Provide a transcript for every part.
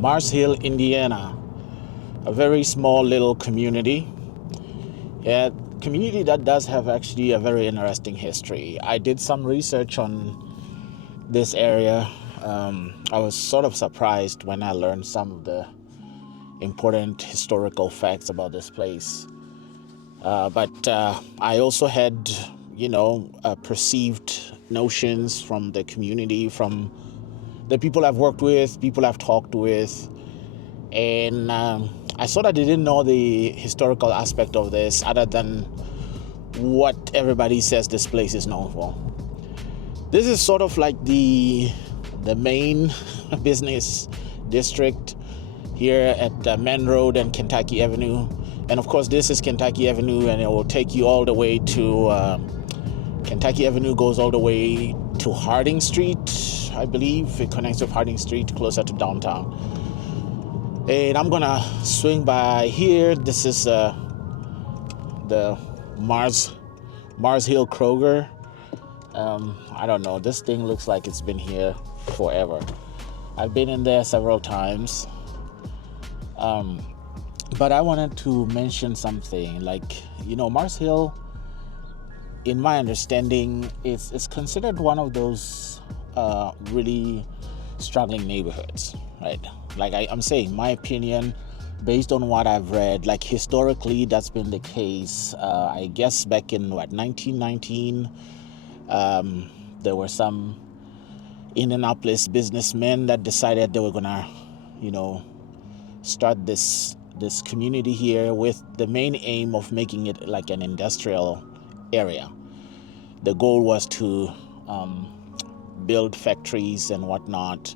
Mars Hill, Indiana, a very small little community. Yeah, community that does have actually a very interesting history. I did some research on this area. I was sort of surprised when I learned some of the important historical facts about this place. But I also had, perceived notions from the community, from the people I've worked with, people I've talked with, and I sort of didn't know the historical aspect of this other than what everybody says this place is known for. This is sort of like the main business district here at Main Road and Kentucky Avenue. And of course, this is Kentucky Avenue, and it will take you all the way to Kentucky Avenue goes all the way to Harding Street, I believe. It connects with Harding Street closer to downtown. And I'm gonna swing by here. This is the Mars Hill Kroger. I don't know. This thing looks like it's been here forever. I've been in there several times. But I wanted to mention something. Mars Hill, in my understanding, is considered one of those really struggling neighborhoods, right? Like I'm saying, my opinion, based on what I've read, like historically, that's been the case. I guess back in 1919, there were some Indianapolis businessmen that decided they were gonna, start this community here with the main aim of making it like an industrial area. The goal was to build factories and whatnot.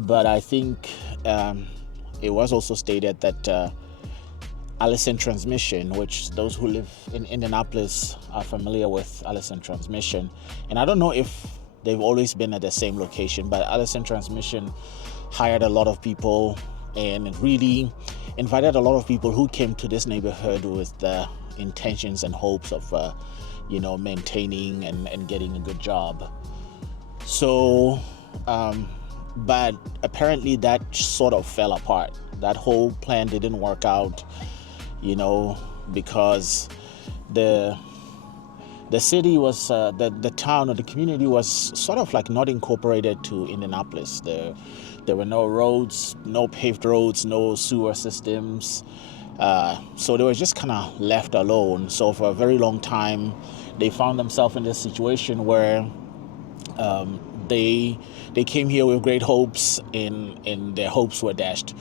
But I think it was also stated that Allison Transmission, which those who live in Indianapolis are familiar with Allison Transmission. And I don't know if they've always been at the same location, but Allison Transmission hired a lot of people and really invited a lot of people who came to this neighborhood with the intentions and hopes of, maintaining and getting a good job. So, but apparently that sort of fell apart. That whole plan didn't work out, because the city was, the town or the community was sort of like not incorporated to Indianapolis. There were no roads, no paved roads, no sewer systems. So they were just kind of left alone. So for a very long time, they found themselves in this situation where they came here with great hopes, and their hopes were dashed.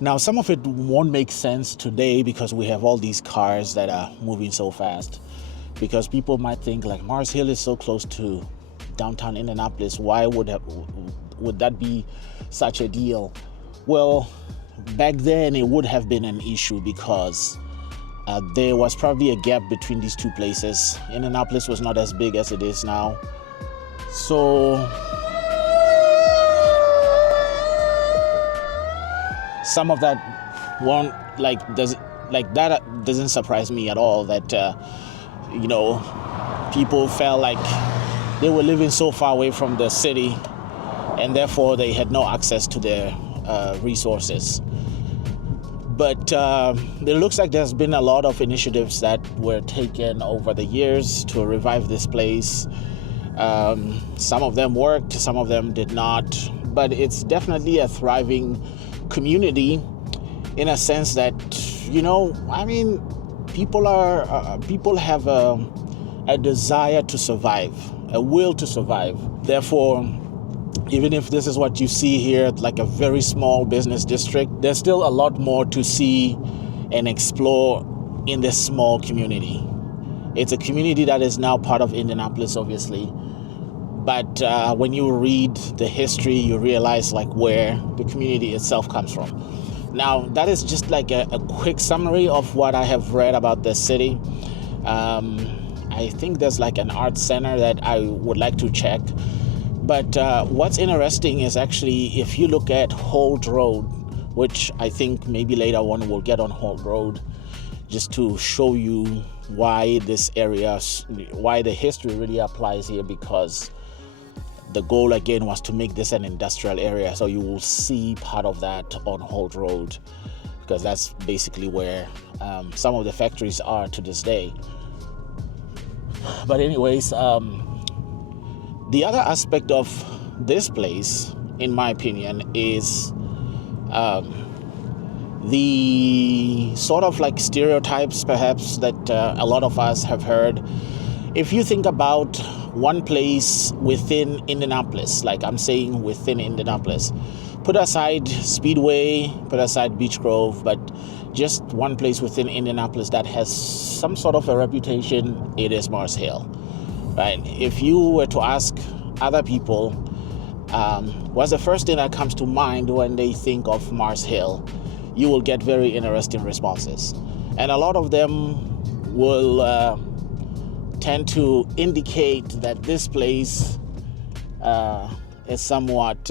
Now, some of it won't make sense today because we have all these cars that are moving so fast. Because people might think, like, Mars Hill is so close to downtown Indianapolis. Why would that be such a deal? Well, back then it would have been an issue because there was probably a gap between these two places. Indianapolis was not as big as it is now. So some of that doesn't surprise me at all, that people felt like they were living so far away from the city, and therefore they had no access to their resources. But it looks like there's been a lot of initiatives that were taken over the years to revive this place. Some of them worked, some of them did not, but it's definitely a thriving community in a sense that, people have a desire to survive, a will to survive. Therefore, even if this is what you see here, like a very small business district, there's still a lot more to see and explore in this small community. It's a community that is now part of Indianapolis, obviously. But when you read the history, you realize like where the community itself comes from. Now, that is just like a quick summary of what I have read about this city. I think there's like an art center that I would like to check. But what's interesting is actually, if you look at Holt Road, which I think maybe later on we'll get on Holt Road, just to show you why this area, why the history really applies here, because the goal again was to make this an industrial area. So you will see part of that on Holt Road, because that's basically where some of the factories are to this day. But anyways, the other aspect of this place, in my opinion, is the sort of like stereotypes perhaps that a lot of us have heard. If you think about one place within Indianapolis, like I'm saying within Indianapolis, put aside Speedway, put aside Beach Grove, but just one place within Indianapolis that has some sort of a reputation, it is Mars Hill, right? If you were to ask other people, what's the first thing that comes to mind when they think of Mars Hill, you will get very interesting responses. And a lot of them will tend to indicate that this place is somewhat,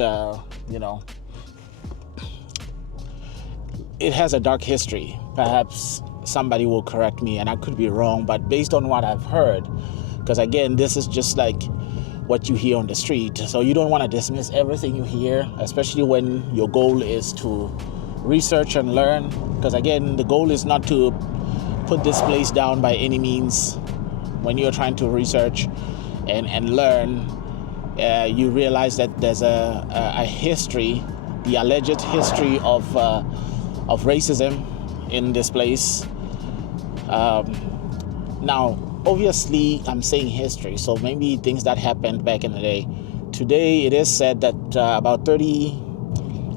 it has a dark history. Perhaps somebody will correct me and I could be wrong, but based on what I've heard, because again, this is just like what you hear on the street. So you don't want to dismiss everything you hear, especially when your goal is to research and learn. Because again, the goal is not to put this place down by any means. When you're trying to research and learn, you realize that there's a history, the alleged history of racism in this place. Now, obviously, I'm saying history, so maybe things that happened back in the day. Today, it is said that about 30,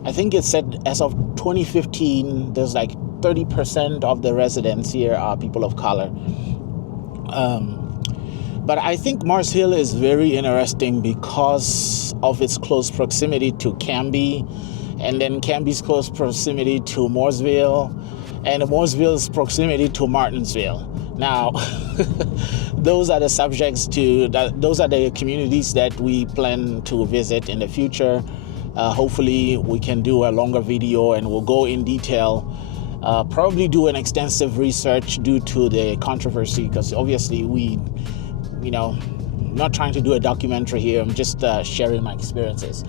I think it's said as of 2015, there's like 30% of the residents here are people of color. But I think Mars Hill is very interesting because of its close proximity to Canby, and then Canby's close proximity to Mooresville, and Mooresville's proximity to Martinsville. Now, those are the subjects those are the communities that we plan to visit in the future. Hopefully, we can do a longer video and we'll go in detail. Probably do an extensive research due to the controversy, because obviously I'm not trying to do a documentary here. I'm just sharing my experiences.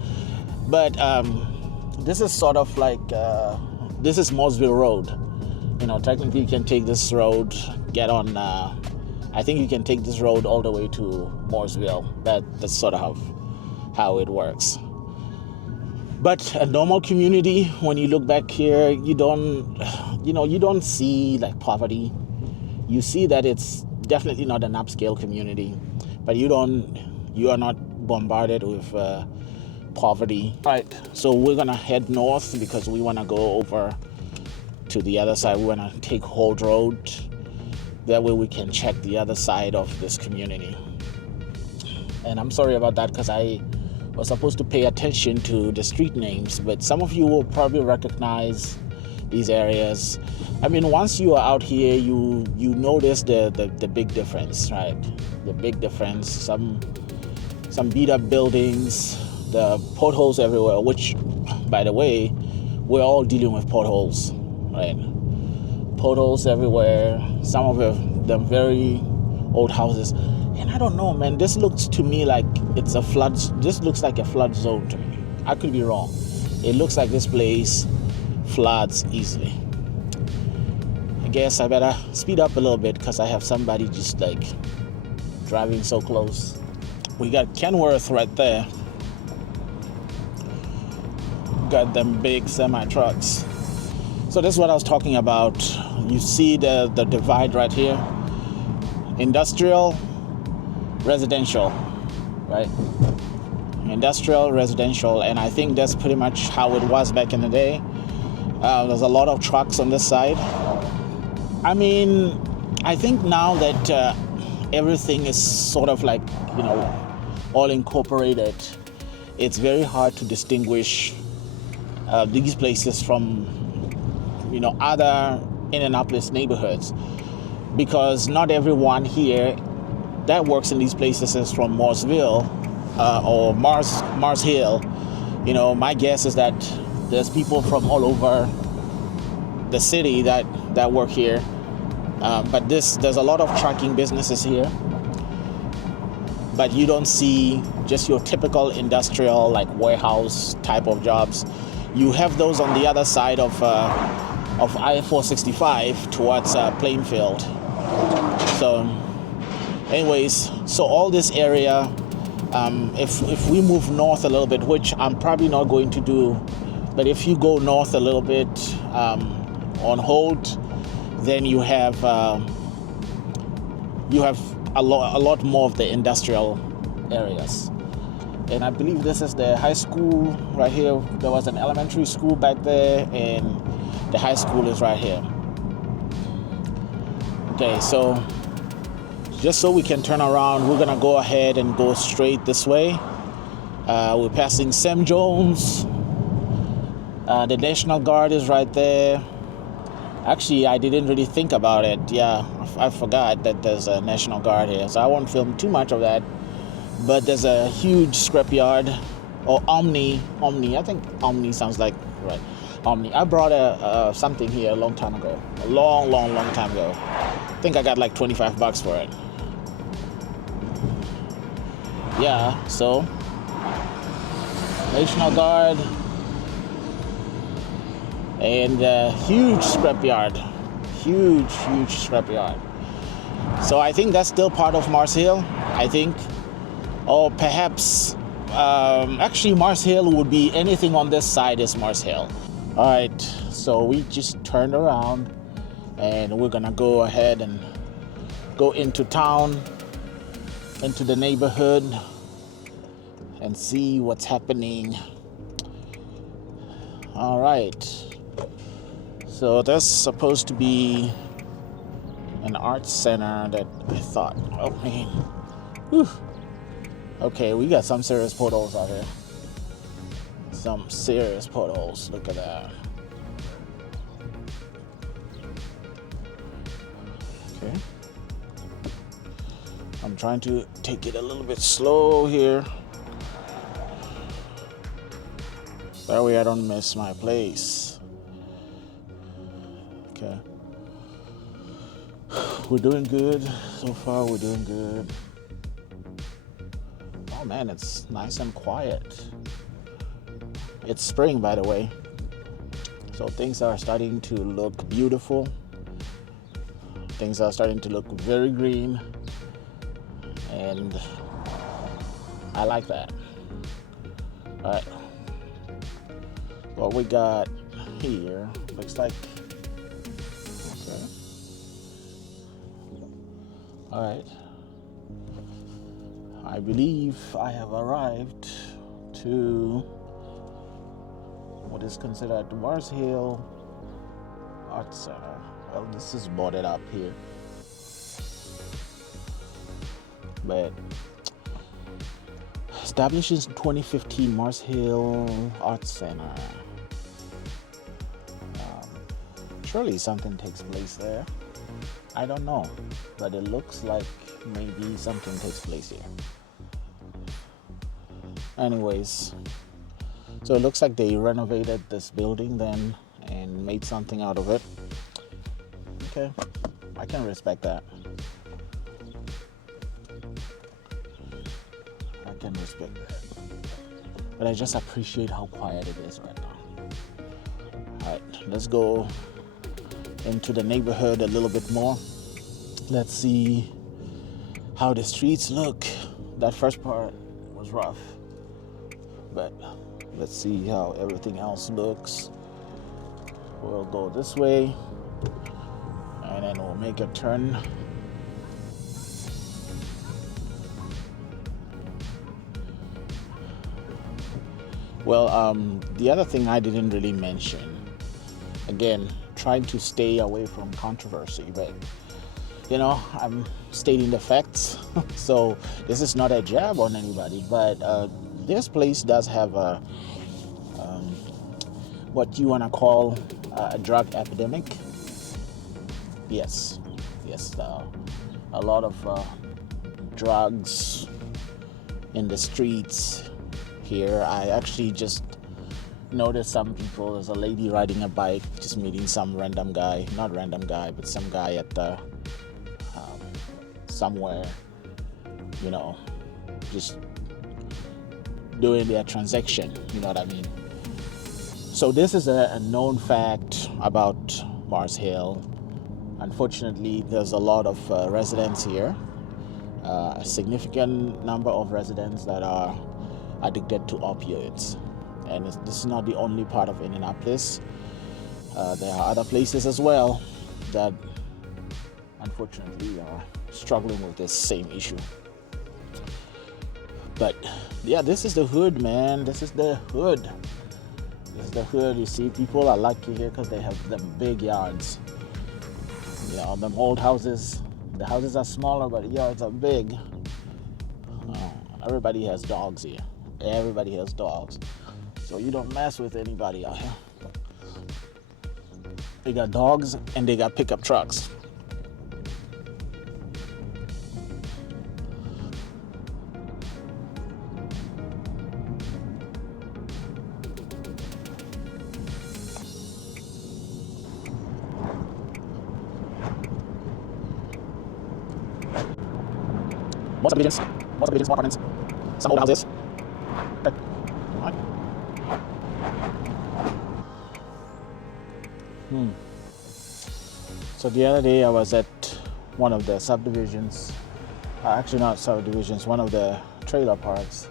But this is sort of like, this is Mooresville Road. Technically you can take this road, get on, I think you can take this road all the way to Mooresville. That's sort of how it works. But a normal community, when you look back here, you don't see like poverty. You see that it's definitely not an upscale community, but you are not bombarded with poverty. All right, so we're gonna head north because we wanna go over to the other side. We wanna take Holt Road. That way we can check the other side of this community. And I'm sorry about that, because I was supposed to pay attention to the street names, but some of you will probably recognize these areas. I mean, once you are out here, you notice the big difference, right? The big difference. Some beat up buildings, the potholes everywhere, which, by the way, we're all dealing with potholes, right? Potholes everywhere. Some of them very old houses. And I don't know, man, this looks to me like it's a flood. This looks like a flood zone to me. I could be wrong. It looks like this place floods easily. I guess I better speed up a little bit because I have somebody just like driving so close. We got Kenworth right there. Got them big semi trucks. So this is what I was talking about. You see the divide right here. Industrial, residential, right? Industrial, residential, and I think that's pretty much how it was back in the day. There's a lot of trucks on this side. I mean, I think now that everything is sort of like, all incorporated, it's very hard to distinguish these places from, other Indianapolis neighborhoods, because not everyone here that works in these places is from Mooresville or Mars Hill. My guess is that there's people from all over the city that work here. But there's a lot of trucking businesses here. but you don't see just your typical industrial, like warehouse type of jobs. You have those on the other side of I-465 towards Plainfield. So anyways, so all this area, if we move north a little bit, which I'm probably not going to do, but if you go north a little bit on Holt, then you have a lot more of the industrial areas. And I believe this is the high school right here. There was an elementary school back there, and the high school is right here. Okay, so just so we can turn around, we're gonna go ahead and go straight this way. We're passing Sam Jones. The National Guard is right there. Actually, I didn't really think about it. Yeah, I forgot that there's a National Guard here, so I won't film too much of that. But there's a huge scrapyard, or Omni. I think Omni sounds like right. Omni. I brought something here a long time ago. A long time ago. I think I got like $25 for it. Yeah, so National Guard and huge scrapyard. Huge scrapyard. So I think that's still part of Mars Hill, I think. Or perhaps, actually Mars Hill would be anything on this side is Mars Hill. All right, so we just turned around and we're gonna go ahead and go into town, into the neighborhood, and see what's happening. All right, so that's supposed to be an art center that I thought, oh man, whew. Okay, we got some serious potholes out here. Some serious potholes. Look at that. Okay. I'm trying to take it a little bit slow here. That way I don't miss my place. Okay. We're doing good. So far, we're doing good. Oh man, it's nice and quiet. It's spring, by the way. So things are starting to look beautiful. Things are starting to look very green. And I like that. All right. What we got here looks like, okay. All right. I believe I have arrived to what is considered Mars Hill Art Center. Well, this is boarded up here, but established in 2015, Mars Hill Art Center. Surely something takes place there. I don't know, but it looks like maybe something takes place here. Anyways, so it looks like they renovated this building then and made something out of it. Okay, I can respect that. I can respect that. But I just appreciate how quiet it is right now. All right, let's go into the neighborhood a little bit more. Let's see how the streets look. That first part was rough, but let's see how everything else looks. We'll go this way and then we'll make a turn. Well, the other thing I didn't really mention, again, trying to stay away from controversy, but you know, I'm stating the facts. So this is not a jab on anybody, but this place does have a what you want to call a drug epidemic. Yes, a lot of drugs in the streets here. I actually just noticed some people. There's a lady riding a bike, just meeting some random guy, not random guy, but some guy at the somewhere, you know, just doing their transaction. You know what I mean? So this is a known fact about Mars Hill. Unfortunately, there's a lot of residents here, a significant number of residents that are addicted to opioids. And this is not the only part of Indianapolis. There are other places as well that unfortunately are struggling with this same issue. But yeah, this is the hood, man. This is the hood. This is the hood. You see, people are lucky here because they have them big yards. You know, them old houses. The houses are smaller, but the yards are big. Everybody has dogs here. Everybody has dogs. So you don't mess with anybody out here. They got dogs and they got pickup trucks. More subdivisions, more apartments, some old houses. Okay. All right. So the other day I was at one of the subdivisions, actually not subdivisions, one of the trailer parks,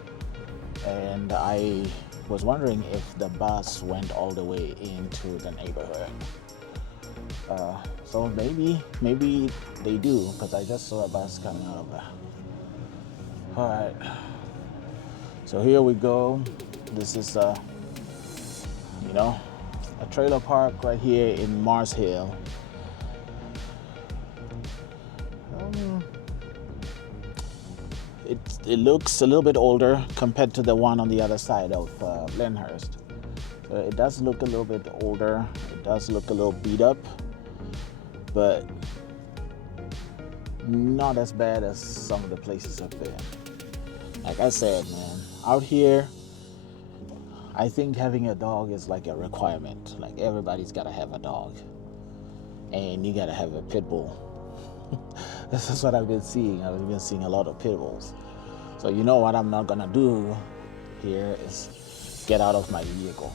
and I was wondering if the bus went all the way into the neighborhood. So maybe they do, because I just saw a bus coming out of there. All right, so here we go. This is a trailer park right here in Mars Hill. It looks a little bit older compared to the one on the other side of Lyndhurst. So it does look a little bit older. It does look a little beat up, but not as bad as some of the places up there. Like I said, man, out here, I think having a dog is like a requirement. Like everybody's got to have a dog, and you got to have a pit bull. This is what I've been seeing. I've been seeing a lot of pit bulls. So you know what I'm not gonna do here is get out of my vehicle.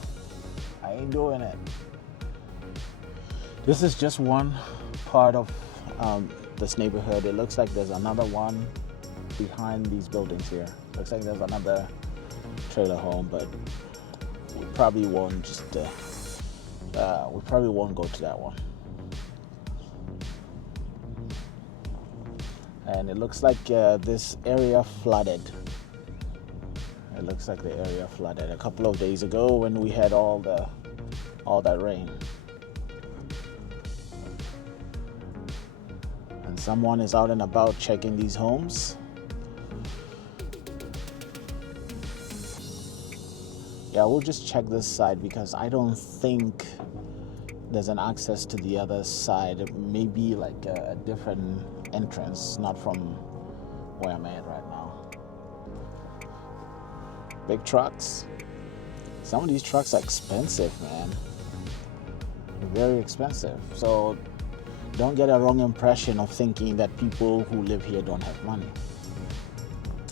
I ain't doing it. This is just one part of this neighborhood. It looks like there's another one behind these buildings here. Looks like there's another trailer home, but we probably won't go to that one. And it looks like this area flooded. It looks like the area flooded a couple of days ago when we had all that rain. And someone is out and about checking these homes. Yeah, we'll just check this side because I don't think there's an access to the other side. Maybe like a different entrance, not from where I'm at right now. Big trucks. Some of these trucks are expensive, man. Very expensive. So don't get a wrong impression of thinking that people who live here don't have money.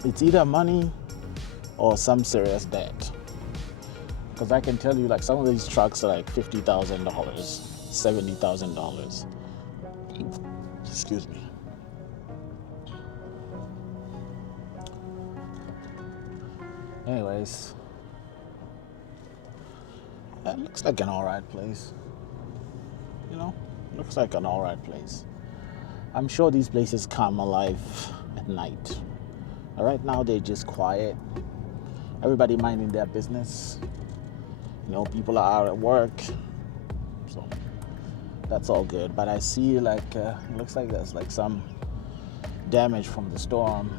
It's either money or some serious debt. Because I can tell you, like, some of these trucks are like $50,000, $70,000. Excuse me. Anyways, that looks like an alright place. You know, looks like an alright place. I'm sure these places come alive at night. Right now they're just quiet. Everybody minding their business. You know, people are out at work. So that's all good. But I see like, it looks like there's like some damage from the storm.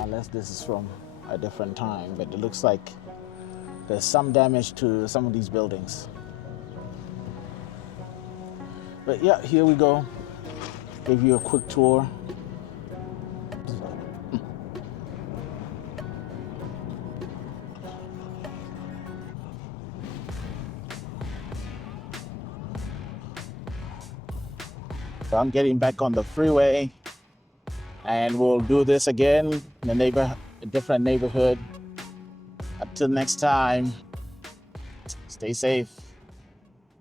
Unless this is from a different time, but it looks like there's some damage to some of these buildings. But yeah, here we go. Give you a quick tour. So I'm getting back on the freeway, And we'll do this again in a different neighborhood. Until next time, stay safe.